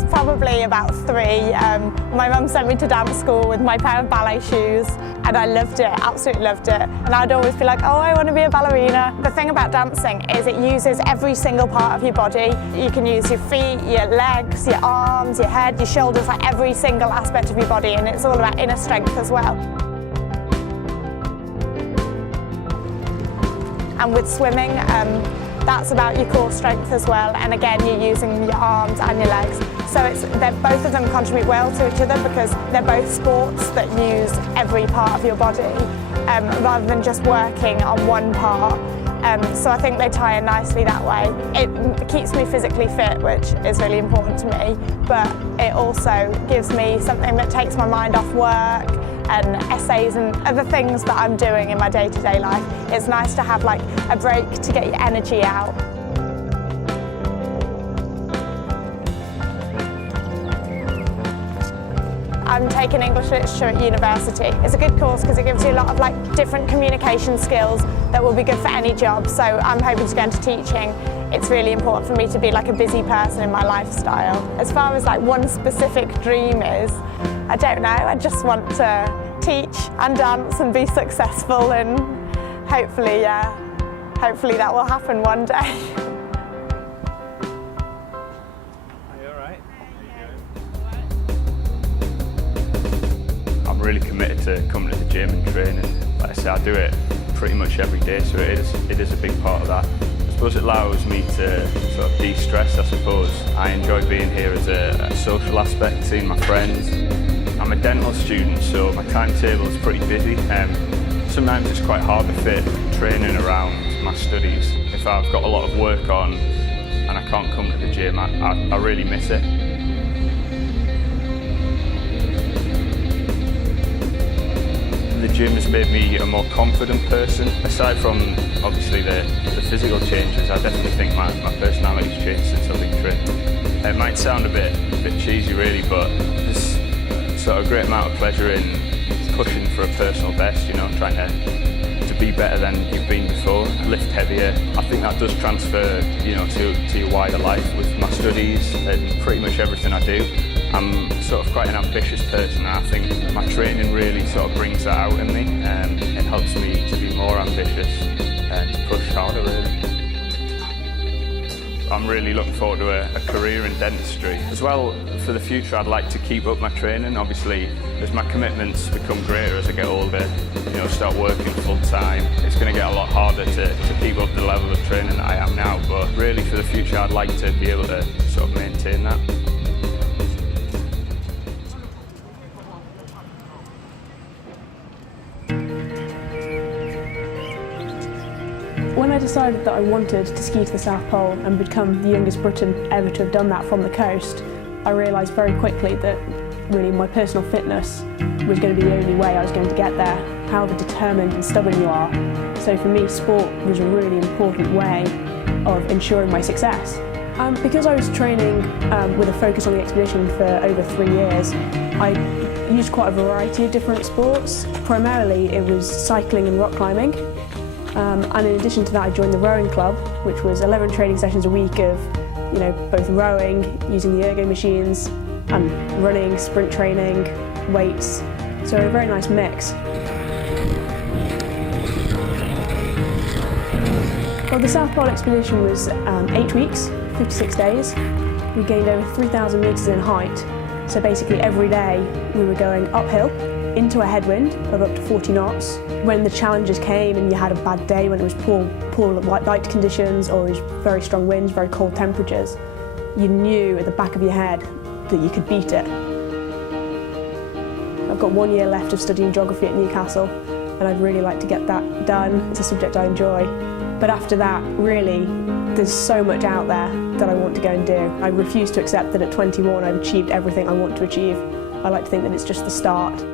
was probably about 3. My mum sent me to dance school with my pair of ballet shoes, and I loved it, absolutely loved it. And I'd always be like, oh, I want to be a ballerina. The thing about dancing is it uses every single part of your body. You can use your feet, your legs, your arms, your head, your shoulders, like every single aspect of your body, and it's all about inner strength as well. And with swimming, that's about your core strength as well, and again you're using your arms and your legs. So both of them contribute well to each other because they're both sports that use every part of your body rather than just working on one part. So I think they tie in nicely that way. It keeps me physically fit, which is really important to me, but it also gives me something that takes my mind off work and essays and other things that I'm doing in my day-to-day life. It's nice to have like a break to get your energy out. I'm taking English literature at university. It's a good course because it gives you a lot of like different communication skills that will be good for any job. So I'm hoping to go into teaching. It's really important for me to be like a busy person in my lifestyle. As far as like one specific dream is, I don't know, I just want to teach and dance and be successful, and hopefully that will happen one day. Are you alright? I'm really committed to coming to the gym and training. Like I say, I do it pretty much every day, so it is a big part of that. I suppose it allows me to sort of de-stress, I suppose. I enjoy being here as a social aspect, seeing my friends. I'm a dental student, so my timetable is pretty busy. Sometimes it's quite hard to fit training around my studies. If I've got a lot of work on and I can't come to the gym, I really miss it. The gym has made me a more confident person. Aside from obviously the physical changes, I definitely think my personality's changed since I've been training. It might sound a bit cheesy really, but there's sort of a great amount of pleasure in pushing for a personal best, you know, trying to be better than you've been before, lift heavier. I think that does transfer, you know, to your wider life with my studies and pretty much everything I do. I'm sort of quite an ambitious person, and I think my training really sort of brings that out in me. It helps me to be more ambitious and to push harder really. I'm really looking forward to a career in dentistry. As well, for the future, I'd like to keep up my training. Obviously, as my commitments become greater as I get older, you know, start working full time, it's going to get a lot harder to keep up the level of training that I am now. But really, for the future, I'd like to be able to sort of maintain that. When I decided that I wanted to ski to the South Pole and become the youngest Briton ever to have done that from the coast, I realised very quickly that really my personal fitness was going to be the only way I was going to get there, however determined and stubborn you are. So for me, sport was a really important way of ensuring my success. Because I was training with a focus on the expedition for over 3 years, I used quite a variety of different sports. Primarily it was cycling and rock climbing. And in addition to that, I joined the rowing club, which was 11 training sessions a week of, you know, both rowing, using the ergo machines, and running, sprint training, weights. So a very nice mix. Well, the South Pole expedition was 8 weeks, 56 days. We gained over 3,000 metres in height. So basically every day we were going uphill into a headwind of up to 40 knots. When the challenges came and you had a bad day, when it was poor light conditions or it was very strong winds, very cold temperatures, you knew at the back of your head that you could beat it. I've got 1 year left of studying geography at Newcastle, and I'd really like to get that done. It's a subject I enjoy. But after that, really, there's so much out there that I want to go and do. I refuse to accept that at 21 I've achieved everything I want to achieve. I like to think that it's just the start.